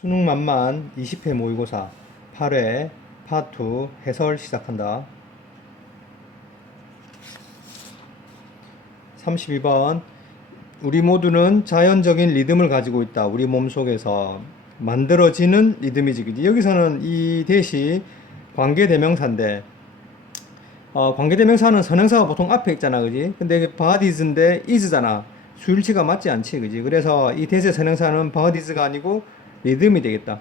수능 만만 20회 모의고사 8회 파트 해설 시작한다. 32번 우리 모두는 자연적인 리듬을 가지고 있다. 우리 몸속에서 만들어지는 리듬이지. 그지? 여기서는 이 대시 관계대명사인데 관계대명사는 선행사가 보통 앞에 있잖아. 그지? 근데 이게 bodys인데 is잖아. 수일치가 맞지 않지. 그지? 그래서 이 대세 선행사는 bodys가 아니고 리듬이 되겠다.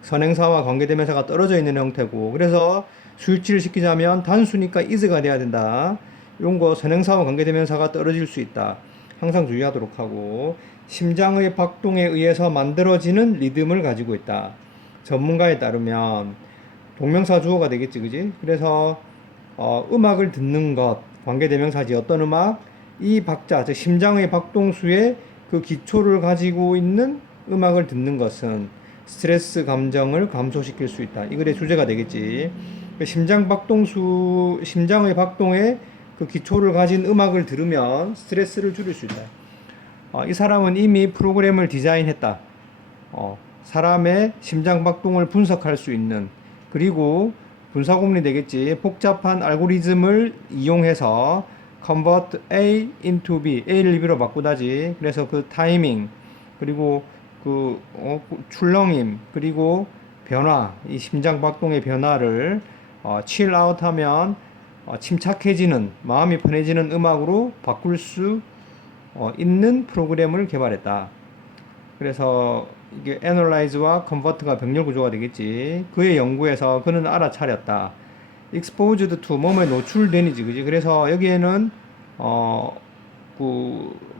선행사와 관계대명사가 떨어져 있는 형태고, 그래서 수일치를 시키자면 단수니까 is가 돼야 된다. 이런 거 선행사와 관계대명사가 떨어질 수 있다. 항상 주의하도록 하고, 심장의 박동에 의해서 만들어지는 리듬을 가지고 있다. 전문가에 따르면 동명사 주어가 되겠지, 그지? 그래서 음악을 듣는 것, 관계대명사지. 어떤 음악? 이 박자, 즉 심장의 박동수의 그 기초를 가지고 있는 음악을 듣는 것은 스트레스 감정을 감소시킬 수 있다. 이 글의 주제가 되겠지. 심장의 박동에 그 기초를 가진 음악을 들으면 스트레스를 줄일 수 있다. 이 사람은 이미 프로그램을 디자인했다. 사람의 심장 박동을 분석할 수 있는, 그리고 분사구문이 되겠지. 복잡한 알고리즘을 이용해서 convert A into B, A를 B로 바꾸다지. 그래서 그 타이밍, 그리고 출렁임, 그리고 변화, 이 심장 박동의 변화를 chill out 하면 침착해지는, 마음이 편해지는 음악으로 바꿀 수 있는 프로그램을 개발했다. 그래서 이게 analyze와 convert가 병렬 구조가 되겠지. 그의 연구에서 그는 알아차렸다. exposed to 뭐뭐에 노출되니지, 그지? 그래서 여기에는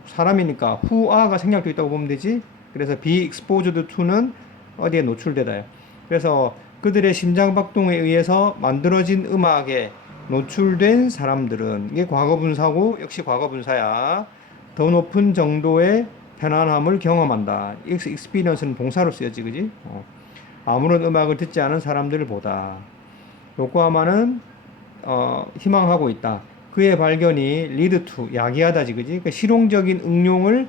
사람이니까 who are가 생략되어 있다고 보면 되지. 그래서 be exposed to는 어디에 노출되다. 그래서 그들의 심장 박동에 의해서 만들어진 음악에 노출된 사람들은, 이게 과거 분사고 역시 과거 분사야. 더 높은 정도의 편안함을 경험한다. experience는 동사로 쓰였지, 그지? 아무런 음악을 듣지 않은 사람들보다. 요코하마는 희망하고 있다. 그의 발견이 lead to, 야기하다지, 그지? 그러니까 실용적인 응용을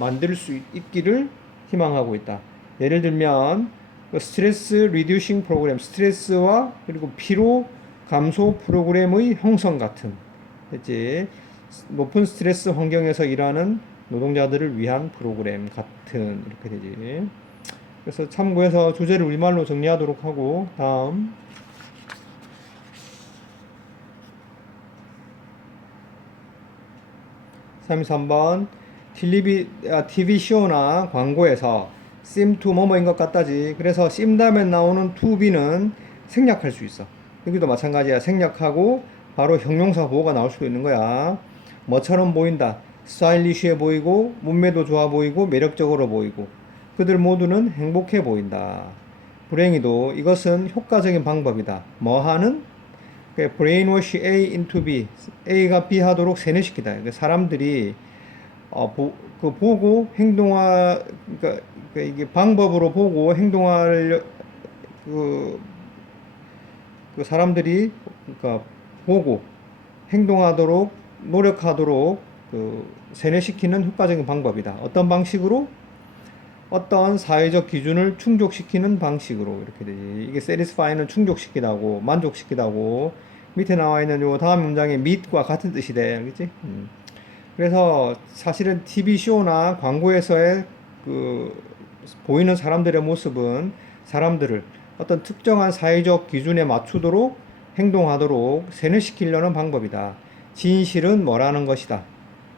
만들 수 있기를 희망하고 있다. 예를 들면 스트레스 리듀싱 프로그램, 스트레스와 그리고 피로 감소 프로그램의 형성 같은, 했지? 높은 스트레스 환경에서 일하는 노동자들을 위한 프로그램 같은, 이렇게 되지. 그래서 참고해서 주제를 우리말로 정리하도록 하고, 다음 33번 TV쇼나 광고에서 seem to 뭐뭐인 것 같다지. 그래서 seem 다음에 나오는 to be는 생략할 수 있어. 여기도 마찬가지야. 생략하고 바로 형용사 보호가 나올 수도 있는 거야. 뭐처럼 보인다. 스타일리시해 보이고 몸매도 좋아 보이고 매력적으로 보이고 그들 모두는 행복해 보인다. 불행히도 이것은 효과적인 방법이다. 뭐 하는? brainwash A into B, A가 B 하도록 세뇌시키다. 사람들이 보고 그러니까 이게 방법으로 보고 행동할 그 사람들이, 그러니까 보고 행동하도록 노력하도록 세뇌시키는 효과적인 방법이다. 어떤 방식으로? 어떤 사회적 기준을 충족시키는 방식으로, 이렇게 되지. 이게 satisfy는 충족시키다고, 만족시키다고. 밑에 나와 있는 요 다음 문장의 meet과 같은 뜻이 돼. 알겠지? 그래서 사실은 TV쇼나 광고에서의 보이는 사람들의 모습은 사람들을 어떤 특정한 사회적 기준에 맞추도록 행동하도록 세뇌시키려는 방법이다. 진실은 뭐라는 것이다.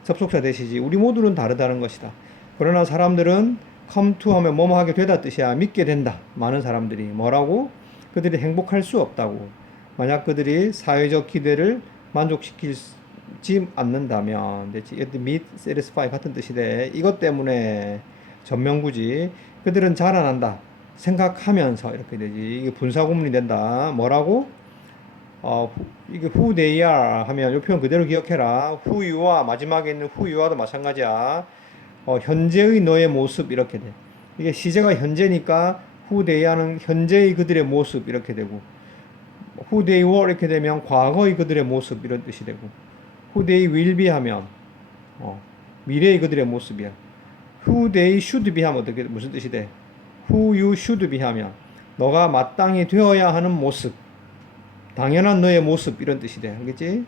접속사 대시지. 우리 모두는 다르다는 것이다. 그러나 사람들은 come to 하면 뭐뭐 하게 되다 뜻이야. 믿게 된다. 많은 사람들이. 뭐라고? 그들이 행복할 수 없다고. 만약 그들이 사회적 기대를 만족시키지 않는다면, meet, satisfy 같은 뜻이 돼. 이것 때문에 전명구지. 그들은 자라난다. 생각하면서, 이렇게 되지. 이게 분사구문이 된다. 뭐라고? 이게 who they are 하면 이 표현 그대로 기억해라. who you are, 마지막에 있는 who you are도 마찬가지야. 현재의 너의 모습, 이렇게 돼. 이게 시제가 현재니까 who they are는 현재의 그들의 모습, 이렇게 되고, who they were 이렇게 되면 과거의 그들의 모습, 이런 뜻이 되고, who they will be 하면 미래의 그들의 모습이야. who they should be 하면 어떻게, 무슨 뜻이 돼? who you should be 하면 너가 마땅히 되어야 하는 모습, 당연한 너의 모습 이런 뜻이 돼. 알겠지?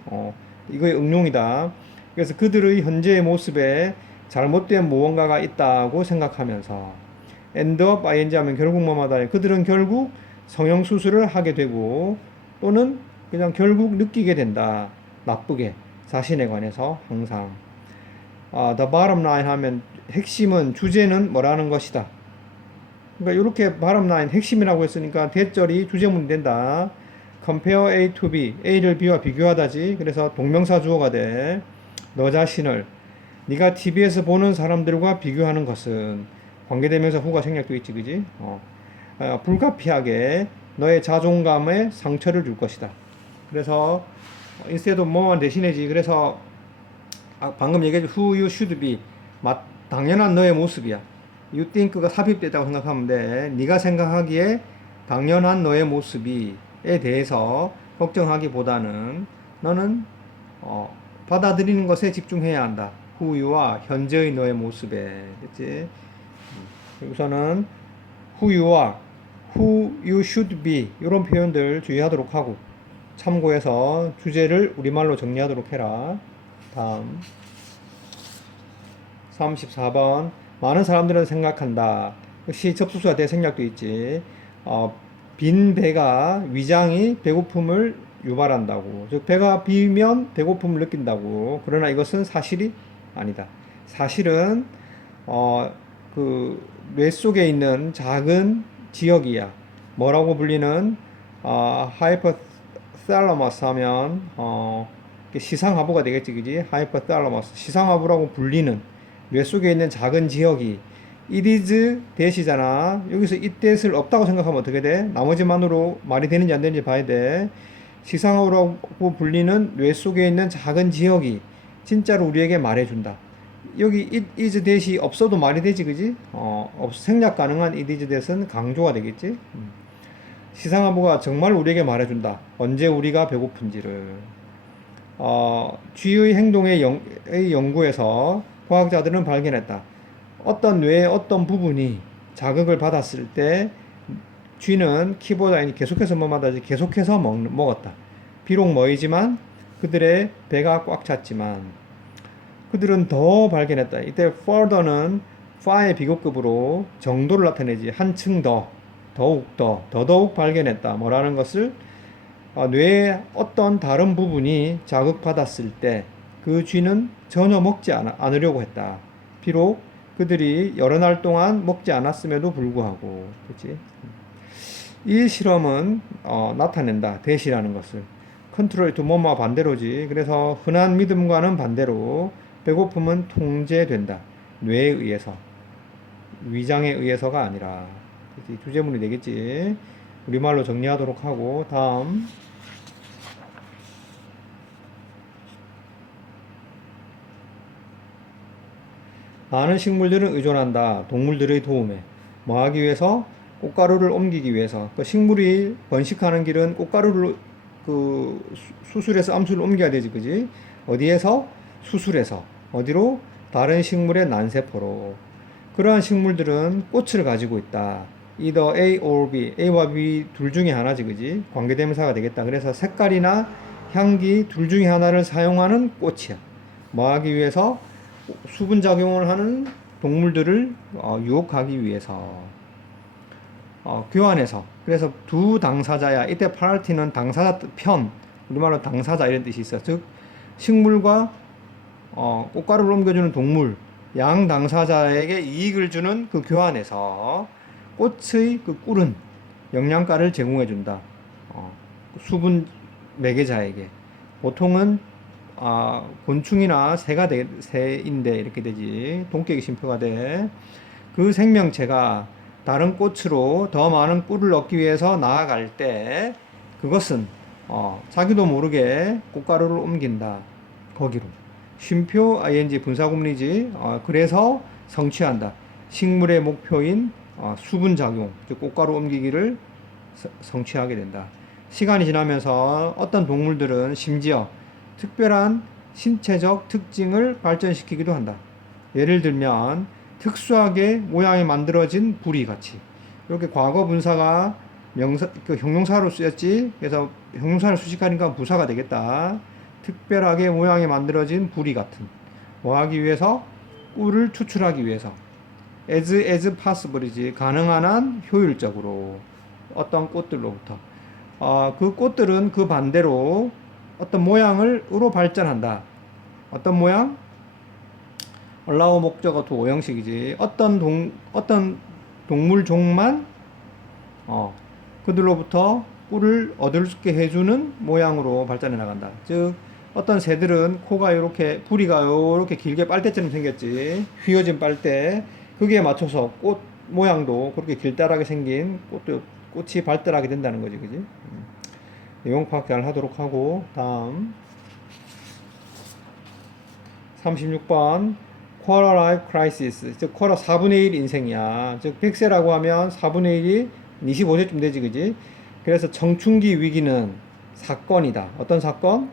이거의 응용이다. 그래서 그들의 현재의 모습에 잘못된 무언가가 있다고 생각하면서 end up ing 하면 결국 뭐마다 그들은 결국 성형수술을 하게 되고 또는 그냥 결국 느끼게 된다. 나쁘게 자신에 관해서 항상 the bottom line 하면 핵심은 주제는 뭐라는 것이다. 그러니까 이렇게 bottom line 핵심이라고 했으니까 대절이 주제문이 된다. compare A to B, A를 B와 비교하다지. 그래서 동명사 주어가 돼. 너 자신을 네가 TV에서 보는 사람들과 비교하는 것은 관계되면서 후가 생략돼 있지, 그지? 불가피하게 너의 자존감에 상처를 줄 것이다. 그래서 instead of 뭐만 대신해지. 그래서 방금 얘기했죠. who you should be. 당연한 너의 모습이야. you think가 삽입됐다고 생각하면 돼. 네가 생각하기에 당연한 너의 모습이 에 대해서 걱정하기보다는 너는 받아들이는 것에 집중해야 한다. who you와 현재의 너의 모습에. 그치? 여기서는 who you are, who you should be 이런 표현들 주의하도록 하고 참고해서 주제를 우리말로 정리하도록 해라. 다음 34번 많은 사람들은 생각한다. 역시 접수수가 대생략도 있지. 빈 배가 위장이 배고픔을 유발한다고. 즉 배가 비면 배고픔을 느낀다고. 그러나 이것은 사실이 아니다. 사실은 그 뇌 속에 있는 작은 지역이야. 뭐라고 불리는 하이퍼살라머스 하면 시상하부가 되겠지, 그지? 하이퍼살라머스 시상하부라고 불리는 뇌 속에 있는 작은 지역이 it is that이잖아. 여기서 it that을 없다고 생각하면 어떻게 돼? 나머지만으로 말이 되는지 안 되는지 봐야 돼. 시상하부라고 불리는 뇌 속에 있는 작은 지역이 진짜로 우리에게 말해준다. 여기 it is that이 없어도 말이 되지, 그지? 생략 가능한 it is that은 강조가 되겠지? 시상하부가 정말 우리에게 말해준다. 언제 우리가 배고픈지를. 쥐의 행동의 연구에서 과학자들은 발견했다. 어떤 뇌의 어떤 부분이 자극을 받았을 때 쥐는 키보다 계속해서 뭐마다지 계속해서 먹었다. 비록 뭐이지만 그들의 배가 꽉 찼지만 그들은 더 발견했다. 이때 further는 far의 비교급으로 정도를 나타내지. 한층 더, 더더욱 발견했다. 뭐라는 것을 뇌의 어떤 다른 부분이 자극받았을 때 그 쥐는 전혀 먹지 않으려고 했다. 비록 그들이 여러 날 동안 먹지 않았음에도 불구하고. 그렇지? 이 실험은 나타낸다. 대시라는 것을. 컨트롤 to 뭐뭐 반대로지. 그래서 흔한 믿음과는 반대로 배고픔은 통제된다. 뇌에 의해서. 위장에 의해서가 아니라. 그치? 주제문이 되겠지. 우리말로 정리하도록 하고 다음 많은 식물들은 의존한다. 동물들의 도움에. 뭐 하기 위해서? 꽃가루를 옮기기 위해서. 그 식물이 번식하는 길은 꽃가루를 수술해서 암술을 옮겨야 되지, 그지? 어디에서? 수술해서. 어디로? 다른 식물의 난세포로. 그러한 식물들은 꽃을 가지고 있다. either A or B. A와 B 둘 중에 하나지, 그지? 관계대명사가 되겠다. 그래서 색깔이나 향기 둘 중에 하나를 사용하는 꽃이야. 뭐 하기 위해서? 수분작용을 하는 동물들을 유혹하기 위해서. 교환해서. 그래서 두 당사자야. 이때 파르티는 당사자 편, 우리말로 당사자 이런 뜻이 있어. 즉 식물과 꽃가루를 옮겨주는 동물, 양 당사자에게 이익을 주는 그 교환에서 꽃의 그 꿀은 영양가를 제공해 준다. 수분 매개자에게. 보통은 곤충이나 새인데 이렇게 되지. 동격이 심표가 돼. 그 생명체가 다른 꽃으로 더 많은 꿀을 얻기 위해서 나아갈 때 그것은 자기도 모르게 꽃가루를 옮긴다. 거기로. 쉼표 ing 분사구문이지. 그래서 성취한다. 식물의 목표인 수분작용, 즉 꽃가루 옮기기를 성취하게 된다. 시간이 지나면서 어떤 동물들은 심지어 특별한 신체적 특징을 발전시키기도 한다. 예를 들면 특수하게 모양이 만들어진 부리 같이. 이렇게 과거 분사가 명사, 그 형용사로 쓰였지. 그래서 형용사를 수식하니까 부사가 되겠다. 특별하게 모양이 만들어진 부리 같은. 뭐 하기 위해서? 꿀을 추출하기 위해서. as possible이지. 가능한 한 효율적으로. 어떤 꽃들로부터. 그 꽃들은 그 반대로 어떤 모양으로 발전한다. 어떤 모양? allow 목적어 to 5형식이지. 어떤 동물 종만 그들로부터 꿀을 얻을 수 있게 해주는 모양으로 발전해 나간다. 즉 어떤 새들은 코가 이렇게 부리가 이렇게 길게 빨대처럼 생겼지. 휘어진 빨대. 거기에 맞춰서 꽃 모양도 그렇게 길다랗게 생긴 꽃이 발달하게 된다는 거지, 그지? 내용 파악 잘 하도록 하고 다음 36번 Quarter Life Crisis, 즉 쿼터 4분의 1 인생이야. 즉 100세라고 하면 4분의 1이 25세쯤 되지, 그지? 그래서 청춘기 위기는 사건이다. 어떤 사건?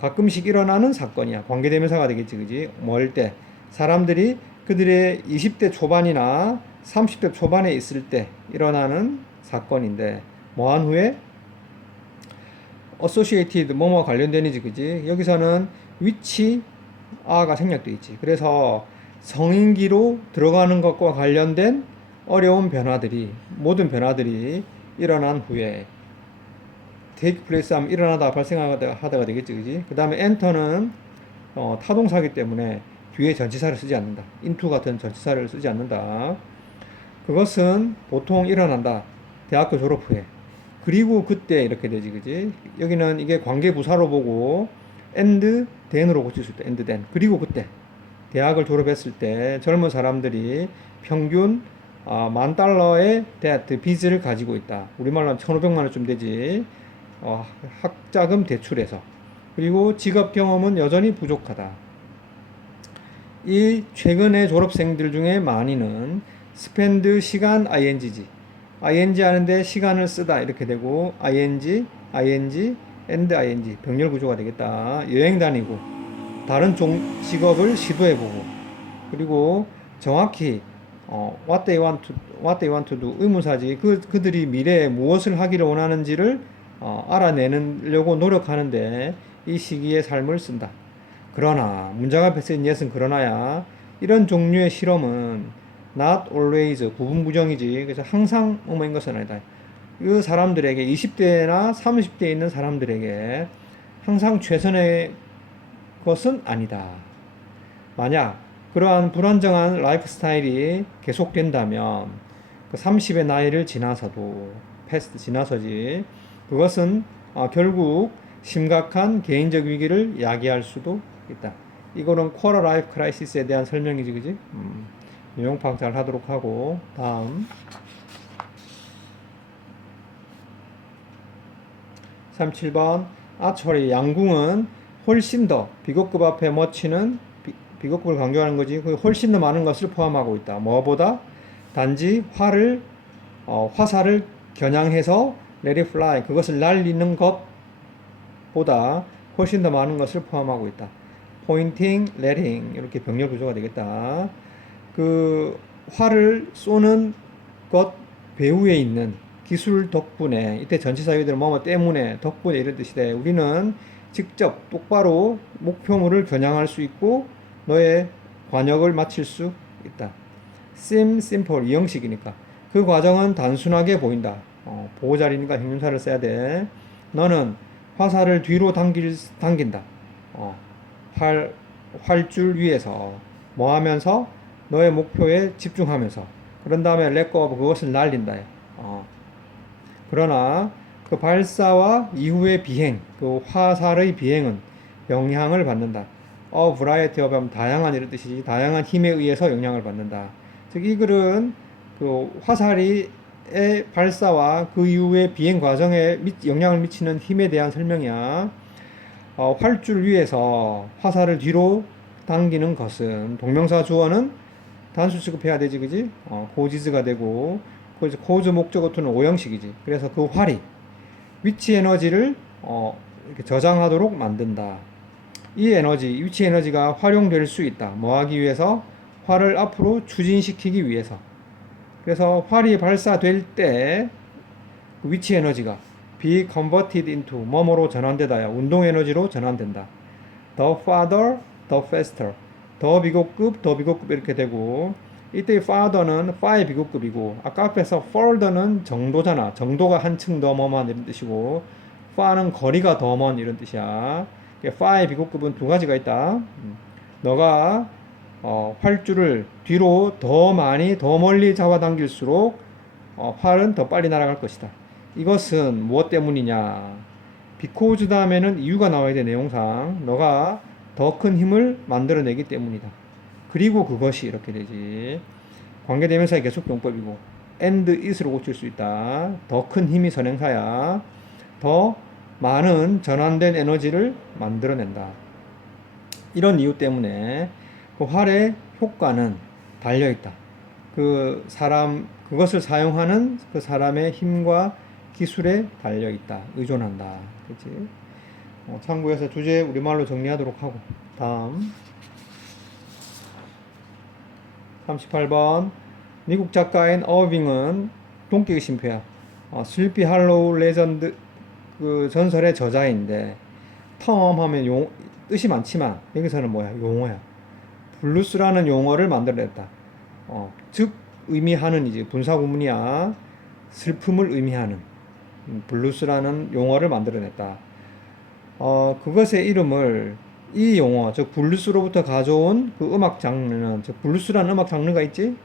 가끔씩 일어나는 사건이야. 관계대명사가 되겠지, 그지? 뭘 때? 사람들이 그들의 20대 초반이나 30대 초반에 있을 때 일어나는 사건인데, 뭐한 후에? associated, 뭐뭐 관련된이지, 그지? 여기서는 which 아가 생략되어 있지. 그래서 성인기로 들어가는 것과 관련된 어려운 변화들이, 모든 변화들이 일어난 후에 take place 하면 일어나다 발생하다가 되겠지, 그지? 그 다음에 enter는 타동사기 때문에 뒤에 전치사를 쓰지 않는다. into 같은 전치사를 쓰지 않는다. 그것은 보통 일어난다. 대학교 졸업 후에. 그리고 그때 이렇게 되지, 그지? 여기는 이게 관계부사로 보고 and then으로 고칠 수 있다. and then. 그리고 그때 대학을 졸업했을 때 젊은 사람들이 평균 $10,000의 debt, 빚을 가지고 있다. 우리말로 하면 1,500만 원쯤 되지. 학자금 대출에서. 그리고 직업 경험은 여전히 부족하다. 이 최근의 졸업생들 중에 많이는 spend 시간 ing지. ing 하는데 시간을 쓰다 이렇게 되고 ing and ing 병렬 구조가 되겠다. 여행 다니고 다른 직업을 시도해보고 그리고 정확히 what they want to do 의문사지. 그들이 미래에 무엇을 하기를 원하는지를 알아내려고 노력하는데 이 시기에 삶을 쓴다. 그러나 문장 앞에 쓴 yes은 그러나야. 이런 종류의 실험은 not always 부분부정이지. 그래서 항상 뭐뭐인 것은 아니다. 그 사람들에게 20대나 30대에 있는 사람들에게 항상 최선의 것은 아니다. 만약 그러한 불안정한 라이프 스타일이 계속된다면 그 30의 나이를 지나서도 패스트 지나서지 그것은 결국 심각한 개인적 위기를 야기할 수도 있다. 이거는 쿼터 라이프 크라이시스에 대한 설명이지, 그지? 내용 파악 잘 하도록 하고 다음 37번 아처리 양궁은 훨씬 더 비교급 앞에 멋치는 비교급을 강조하는 거지. 훨씬 더 많은 것을 포함하고 있다. 뭐보다? 단지 화살을 겨냥해서 let it fly 그것을 날리는 것보다 훨씬 더 많은 것을 포함하고 있다. pointing, letting 이렇게 병렬 구조가 되겠다. 그 활을 쏘는 것 배후에 있는 기술 덕분에 이때 전치사유들 뭐뭐 때문에 덕분에 이런 뜻이 돼. 우리는 직접 똑바로 목표물을 겨냥할 수 있고 너의 관역을 마칠 수 있다. seem simple 이 형식이니까 그 과정은 단순하게 보인다. 보호자리니까 형용사를 써야 돼. 너는 화살을 뒤로 당긴다. 활줄 위에서 뭐 하면서 너의 목표에 집중하면서 그런 다음에 let go of 그것을 날린다. 그러나 그 발사와 이후의 비행, 그 화살의 비행은 영향을 받는다. variety of 하면 다양한 이런 뜻이지. 다양한 힘에 의해서 영향을 받는다. 즉 이 글은 그 화살의 발사와 그 이후의 비행 과정에 영향을 미치는 힘에 대한 설명이야. 활줄 위에서 화살을 뒤로 당기는 것은 동명사 주어는 단수 취급해야 되지, 그지? 고지즈가 되고 그래서 cause 목적어 to는 오형식이지. 그래서 그 활이 위치 에너지를 이렇게 저장하도록 만든다. 이 에너지, 위치 에너지가 활용될 수 있다. 뭐 하기 위해서? 활을 앞으로 추진시키기 위해서. 그래서 활이 발사될 때 그 위치 에너지가 be converted into 뭐뭐로 전환되다야. 운동 에너지로 전환된다. the farther, the faster. 더 비고급, 더 비고급 이렇게 되고 이때 farther는 far의 비고급이고 아까 앞에서 further는 정도잖아. 정도가 한층 더 머만 이런 뜻이고 far는 거리가 더 먼 이런 뜻이야. far의 비고급은 두 가지가 있다. 너가 활주를 뒤로 더 많이 더 멀리 잡아당길수록 활은 더 빨리 날아갈 것이다. 이것은 무엇 때문이냐? because 다음에는 이유가 나와야 돼. 내용상 너가 더 큰 힘을 만들어내기 때문이다. 그리고 그것이 이렇게 되지. 관계대명사의 계속용법이고 and is로 고칠 수 있다. 더 큰 힘이 선행사야. 더 많은 전환된 에너지를 만들어낸다. 이런 이유 때문에 그 활의 효과는 달려있다. 그것을 사용하는 그 사람의 힘과 기술에 달려있다. 의존한다. 그치? 참고해서 주제 우리말로 정리하도록 하고 다음 38번 미국 작가인 어빙은 동기의 심표야. 슬리피 할로우 레전드 그 전설의 저자인데 텀 하면 뜻이 많지만 여기서는 뭐야? 용어야. 블루스라는 용어를 만들어냈다. 즉 의미하는 이제 분사구문이야. 슬픔을 의미하는 블루스라는 용어를 만들어냈다. 그것의 이름을 이 용어, 즉 블루스로부터 가져온 그 음악 장르는, 즉 블루스라는 음악 장르가 있지.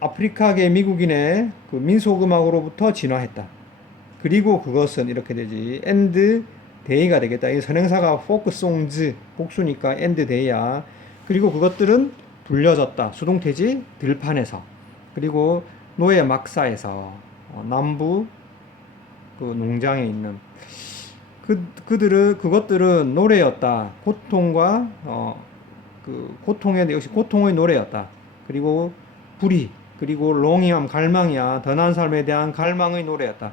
아프리카계 미국인의 그 민속 음악으로부터 진화했다. 그리고 그것은 이렇게 되지. and day가 되겠다. 이 선행사가 folk songs 복수니까 and day야. 그리고 그것들은 불려졌다. 수동태지. 들판에서. 그리고 노예 막사에서 남부 그 농장에 있는 그것들은 노래였다. 고통과 그 고통에 역시 고통의 노래였다. 그리고 불의 그리고 롱이함 갈망이야. 더 나은 삶에 대한 갈망의 노래였다.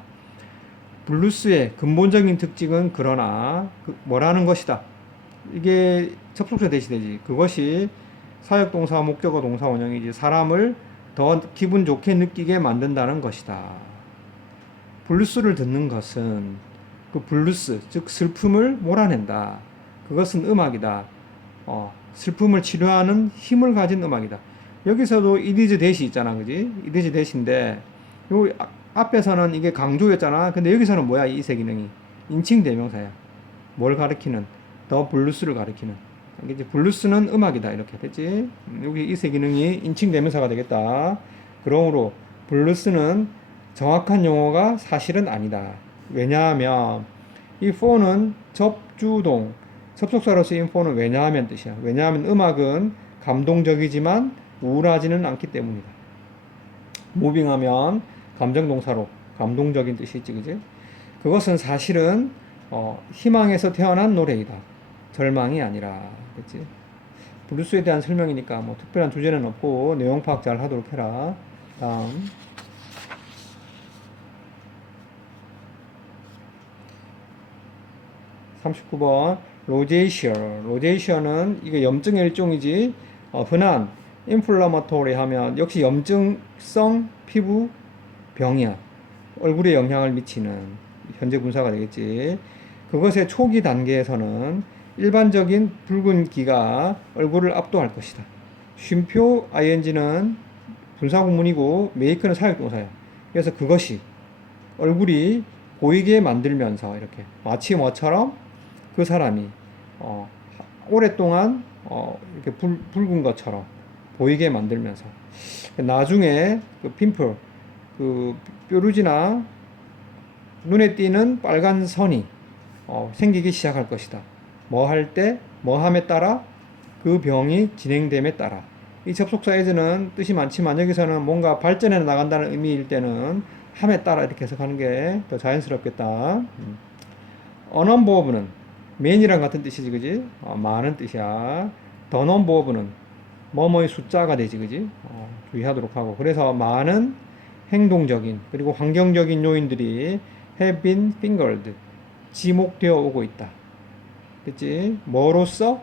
블루스의 근본적인 특징은 그러나 뭐라는 것이다. 이게 접속사 대시되지. 그것이 사역동사 목적어 동사 원형이지. 사람을 더 기분 좋게 느끼게 만든다는 것이다. 블루스를 듣는 것은 그 블루스, 즉 슬픔을 몰아낸다. 그것은 음악이다. 슬픔을 치료하는 힘을 가진 음악이다. 여기서도 it is that이 있잖아, 그지? it is that인데 요 앞에서는 이게 강조였잖아. 근데 여기서는 뭐야? 이 세 기능이 인칭 대명사야. 뭘 가리키는? 더 블루스를 가리키는. 이제 블루스는 음악이다 이렇게 됐지. 여기 이 세 기능이 인칭 대명사가 되겠다. 그러므로 블루스는 정확한 용어가 사실은 아니다. 왜냐하면 이 for는 접주동, 접속사로 쓰인 for는 왜냐하면 뜻이야. 왜냐하면 음악은 감동적이지만 우울하지는 않기 때문이다. 무빙하면 감정동사로 감동적인 뜻이 있지, 그지? 그것은 사실은 희망에서 태어난 노래이다. 절망이 아니라, 그치? 블루스에 대한 설명이니까 뭐 특별한 주제는 없고 내용 파악 잘 하도록 해라. 다음 39번 로제이션은 이게 염증의 일종이지. 흔한 인플라마토리 하면 역시 염증성 피부 병이야. 얼굴에 영향을 미치는 현재 분사가 되겠지. 그것의 초기 단계에서는 일반적인 붉은 기가 얼굴을 압도할 것이다. 쉼표 ing는 분사구문이고 메이크는 사역동사야. 그래서 그것이 얼굴이 보이게 만들면서 이렇게 마치 뭐처럼 그 사람이 오랫동안 이렇게 붉은 것처럼 보이게 만들면서 나중에 그 핀플 그 뾰루지나 눈에 띄는 빨간 선이 생기기 시작할 것이다. 뭐 할 때, 뭐 함에 따라 그 병이 진행됨에 따라. 이 접속사 as는 뜻이 많지만 여기서는 뭔가 발전해 나간다는 의미일 때는 함에 따라 이렇게 해석하는 게 더 자연스럽겠다. 어넘버브는 맨이랑 같은 뜻이지, 그지? 많은 뜻이야. 더 넘버브는 뭐뭐의 숫자가 되지, 그지? 주의하도록 하고. 그래서 많은 행동적인 그리고 환경적인 요인들이 have been fingered 지목되어 오고 있다. 그치? 뭐로써?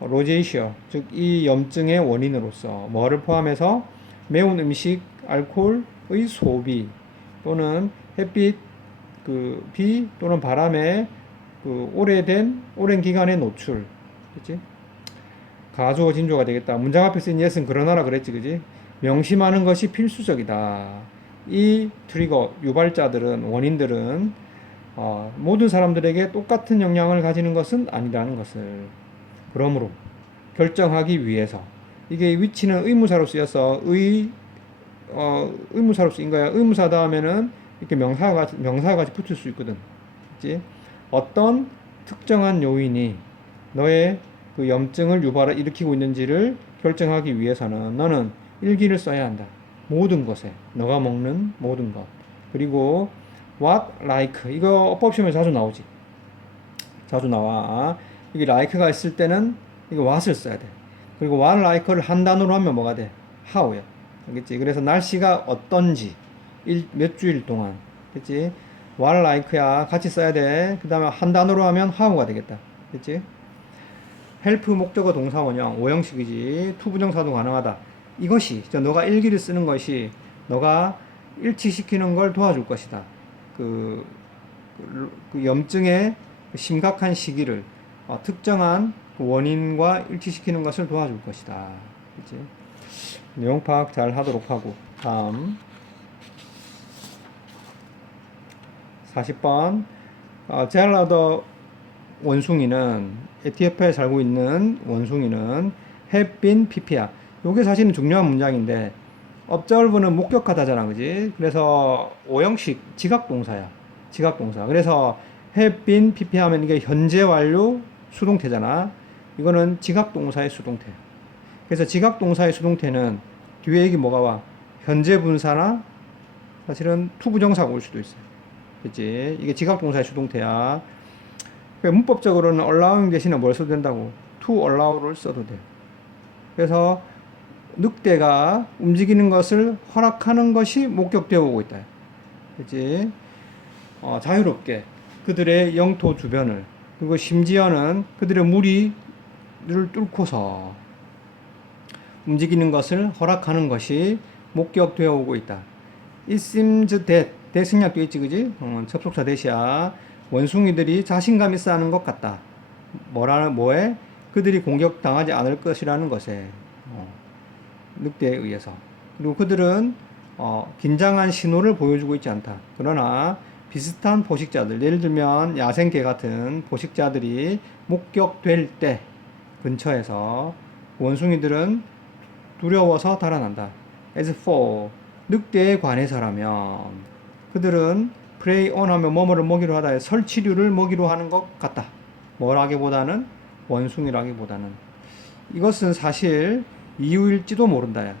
로제이셔, 즉 이 염증의 원인으로서 뭐를 포함해서 매운 음식, 알코올의 소비 또는 햇빛, 비 또는 바람에 오랜 기간의 노출, 그치? 가주어 진조가 되겠다. 문장 앞에 쓴 yes은 그러나라 그랬지, 그지? 명심하는 것이 필수적이다. 이 트리거, 유발자들은, 원인들은 모든 사람들에게 똑같은 영향을 가지는 것은 아니라는 것을. 그러므로 결정하기 위해서 이게 위치는 의무사로 쓰여서 의무사로 쓰인 거야. 의무사 다음에는 이렇게 명사가 같이 붙을 수 있거든. 그치? 어떤 특정한 요인이 너의 그 염증을 일으키고 있는지를 결정하기 위해서는 너는 일기를 써야 한다. 모든 것에. 너가 먹는 모든 것. 그리고 what, like. 이거 어법 시험에 자주 나오지. 자주 나와. 이게 like가 있을 때는 이거 what을 써야 돼. 그리고 what, like를 한 단어로 하면 뭐가 돼? how야. 알겠지? 그래서 날씨가 어떤지 몇 주일 동안. 그치? what, like야. 같이 써야 돼. 그 다음에 한 단어로 하면 how가 되겠다. 그치? 헬프 목적어 동사 원형 5형식이지. 투부정사도 가능하다. 이것이 너가 일기를 쓰는 것이 너가 일치시키는 걸 도와줄 것이다. 그 염증의 심각한 시기를 특정한 원인과 일치시키는 것을 도와줄 것이다. 그치? 내용 파악 잘 하도록 하고. 다음 40번 젤라더 원숭이는 에티오피아에 살고 있는 원숭이는 have been pp야. 요게 사실은 중요한 문장인데 observe는 목격하다잖아, 그지? 그래서 5형식 지각동사야. 지각동사. 그래서 have been pp 하면 이게 현재 완료 수동태잖아. 이거는 지각동사의 수동태. 그래서 지각동사의 수동태는 뒤에 얘기 뭐가 와? 현재 분사나 사실은 투부정사가 올 수도 있어요. 그치? 이게 지각동사의 수동태야. 문법적으로는 allowing 대신에 뭘 써도 된다고? to allow를 써도 돼. 그래서 늑대가 움직이는 것을 허락하는 것이 목격되어 오고 있다. 그치? 자유롭게 그들의 영토 주변을, 그리고 심지어는 그들의 무리를 뚫고서 움직이는 것을 허락하는 것이 목격되어 오고 있다. It seems that, 대승약도 있지, 그지? 접속사 대시야. 원숭이들이 자신감 있어 하는 것 같다. 뭐에? 그들이 공격당하지 않을 것이라는 것에. 늑대에 의해서. 그리고 그들은 긴장한 신호를 보여주고 있지 않다. 그러나 비슷한 포식자들, 예를 들면 야생개 같은 포식자들이 목격될 때 근처에서 원숭이들은 두려워서 달아난다. As for, 늑대에 관해서라면 그들은 prey on 하면 뭐뭐를 먹이로 하다에 설치류를 먹이로 하는 것 같다. 뭐라기보다는 원숭이라기보다는. 이것은 사실 이유일지도 모른다.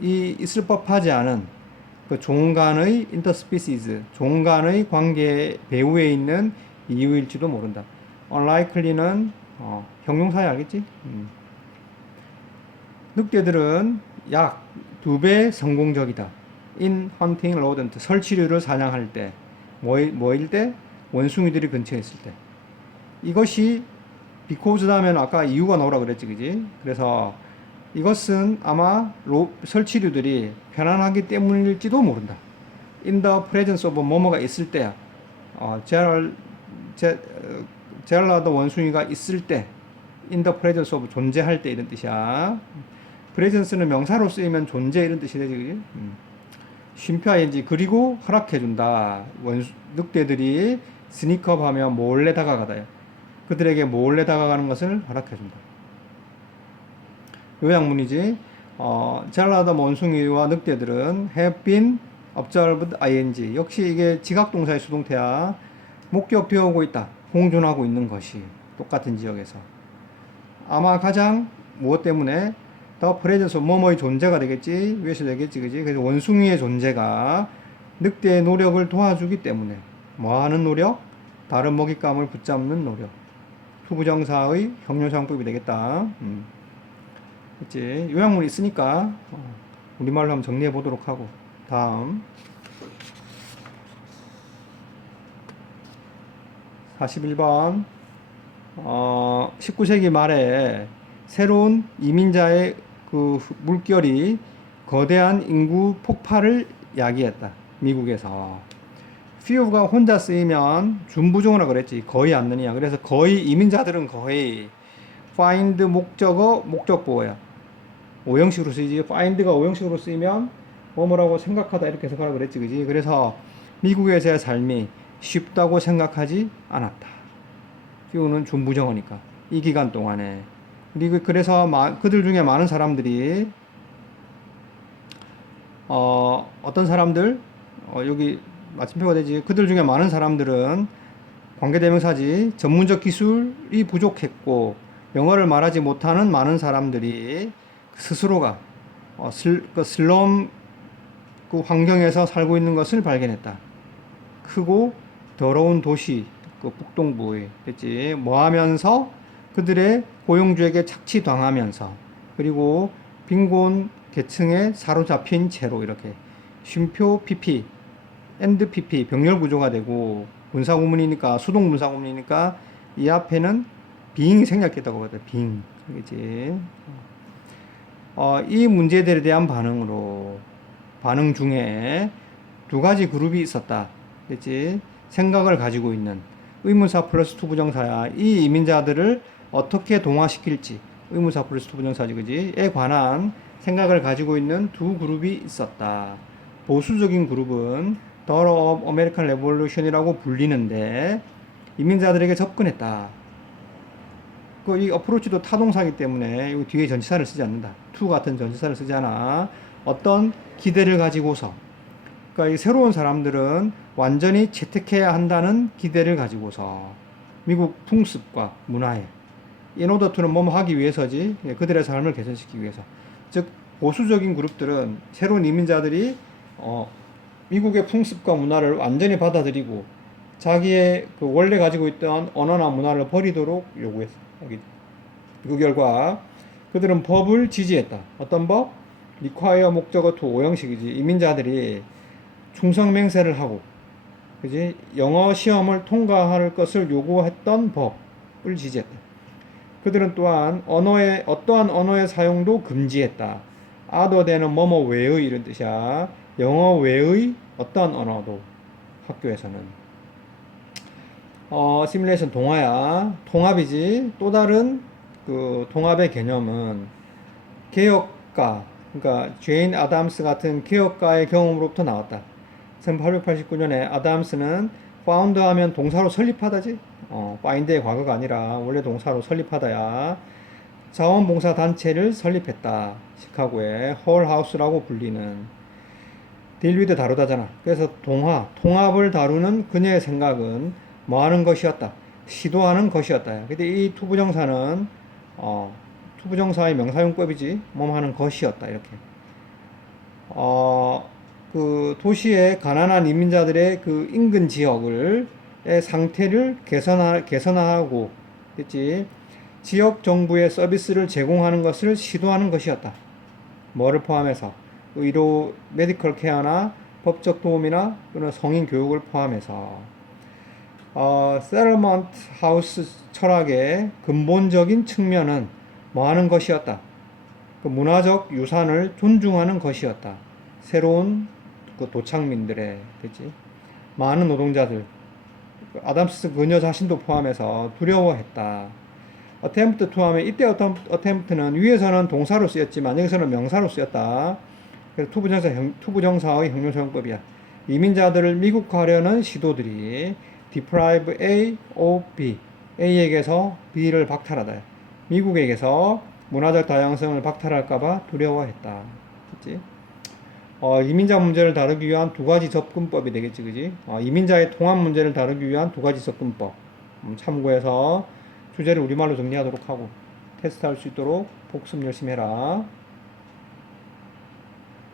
이 있을 법하지 않은 그 종간의 interspecies, 종간의 관계 배후에 있는 이유일지도 모른다. unlikely는 형용사야, 알겠지? 늑대들은 약 2배 성공적이다. in hunting rodent, 설치류를 사냥할 때. 뭐일 때? 원숭이들이 근처에 있을 때. 이것이 because 다음에는 아까 이유가 나오라 그랬지, 그지? 그래서 이것은 아마 설치류들이 편안하기 때문일지도 모른다. in the presence of 뭐뭐가 있을 때야. 제랄라도 원숭이가 있을 때, in the presence of 존재할 때 이런 뜻이야. presence는 명사로 쓰이면 존재 이런 뜻이 되지, 그지? 쉼표ing 그리고 허락해준다. 늑대들이 스니크업 하면 몰래 다가가다. 그들에게 몰래 다가가는 것을 허락해준다. 요약문이지. 젤라더 원숭이와 늑대들은 have been observed ing. 역시 이게 지각동사의 수동태야. 목격되어 오고 있다. 공존하고 있는 것이 똑같은 지역에서. 아마 가장 무엇 때문에 the presence of 뭐뭐의 존재가 되겠지. 위에서 되겠지, 그지? 그래서 원숭이의 존재가 늑대의 노력을 도와주기 때문에. 뭐 하는 노력? 다른 먹잇감을 붙잡는 노력. 투부정사의 형용사용법이 되겠다. 그치? 요약문이 있으니까 우리말로 한번 정리해 보도록 하고. 다음 41번 19세기 말에 새로운 이민자의 그 물결이 거대한 인구 폭발을 야기했다. 미국에서. few가 혼자 쓰이면 준부정어라 그랬지. 거의 안 느냐. 그래서 거의 이민자들은 거의 find 목적어 목적보어야. 오형식으로 쓰이지. find가 오형식으로 쓰이면 뭐뭐라고 생각하다 이렇게 해석하라 그랬지. 그지? 그래서 미국에서의 삶이 쉽다고 생각하지 않았다. few는 준부정어니까. 이 기간 동안에. 그래서 그들 중에 많은 사람들이 어떤 사람들 여기 마침표가 되지. 그들 중에 많은 사람들은 관계대명사지 전문적 기술이 부족했고 영어를 말하지 못하는 많은 사람들이 스스로가 슬럼 그 환경에서 살고 있는 것을 발견했다. 크고 더러운 도시 그 북동부에 됐지. 뭐하면서 그들의 고용주에게 착취당하면서 그리고 빈곤 계층에 사로잡힌 채로 이렇게 쉼표 PP 엔드 PP 병렬 구조가 되고 문사구문이니까 수동 문사구문이니까 이 앞에는 빙이 생략했다고 하거든. 빙 그렇지. 이 문제들에 대한 반응 중에 두 가지 그룹이 있었다. 그렇지. 생각을 가지고 있는 의문사 플러스 투부정사야. 이 이민자들을 어떻게 동화시킬지 의문사 플러스 투부정사지 그지?에 관한 생각을 가지고 있는 두 그룹이 있었다. 보수적인 그룹은 Daughter of American Revolution이라고 불리는데 이민자들에게 접근했다. 이 어프로치도 타동사이기 때문에 이 뒤에 전치사를 쓰지 않는다. to 같은 전치사를 쓰지 않아. 어떤 기대를 가지고서 그러니까 이 새로운 사람들은 완전히 채택해야 한다는 기대를 가지고서 미국 풍습과 문화에 in order to는 뭐뭐 하기 위해서지 그들의 삶을 개선시키기 위해서 즉 보수적인 그룹들은 새로운 이민자들이 미국의 풍습과 문화를 완전히 받아들이고 자기의 그 원래 가지고 있던 언어나 문화를 버리도록 요구했어. 그 결과 그들은 법을 지지했다. 어떤 법? require 목적어 to 오형식이지. 이민자들이 충성 맹세를 하고 그지? 영어 시험을 통과할 것을 요구했던 법을 지지했다. 그들은 또한 어떠한 언어의 사용도 금지했다. other than은 뭐뭐 외의 이런 뜻이야. 영어 외의 어떠한 언어도 학교에서는 시뮬레이션 동화야. 통합이지. 또 다른 그 통합의 개념은 개혁가 그러니까 제인 아담스 같은 개혁가의 경험으로부터 나왔다. 1889년에 아담스는 found 하면 동사로 설립하다지. find의 과거가 아니라 원래 동사로 설립하다야. 자원봉사 단체를 설립했다. 시카고에 홀하우스라고 불리는 딜 위드 다루다잖아. 그래서 통합을 다루는 그녀의 생각은 뭐 하는 것이었다. 시도하는 것이었다. 근데 이 투부정사는 투부정사의 명사용법이지. 뭐 하는 것이었다. 이렇게. 그 도시의 가난한 이민자들의 그 인근 지역의 상태를 개선하고, 그치? 지역 정부의 서비스를 제공하는 것을 시도하는 것이었다. 뭐를 포함해서 의료, 메디컬 케어나 법적 도움이나 또는 성인 교육을 포함해서 세틀먼트 하우스 철학의 근본적인 측면은 뭐 하는 것이었다. 그 문화적 유산을 존중하는 것이었다. 새로운 그 도착민들의 그치? 많은 노동자들 아담스 그녀 자신도 포함해서 두려워했다. attempt to 하면 이때 attempt는 위에서는 동사로 쓰였지만 여기서는 명사로 쓰였다. 그래서 투부정사의 형용사용법이야. 이민자들을 미국화하려는 시도들이 deprive A of B, A에게서 B를 박탈하다. 미국에게서 문화적 다양성을 박탈할까봐 두려워했다. 그치? 이민자 문제를 다루기 위한 두 가지 접근법이 되겠지, 그지? 이민자의 통합 문제를 다루기 위한 두 가지 접근법. 참고해서 주제를 우리말로 정리하도록 하고 테스트할 수 있도록 복습 열심히 해라.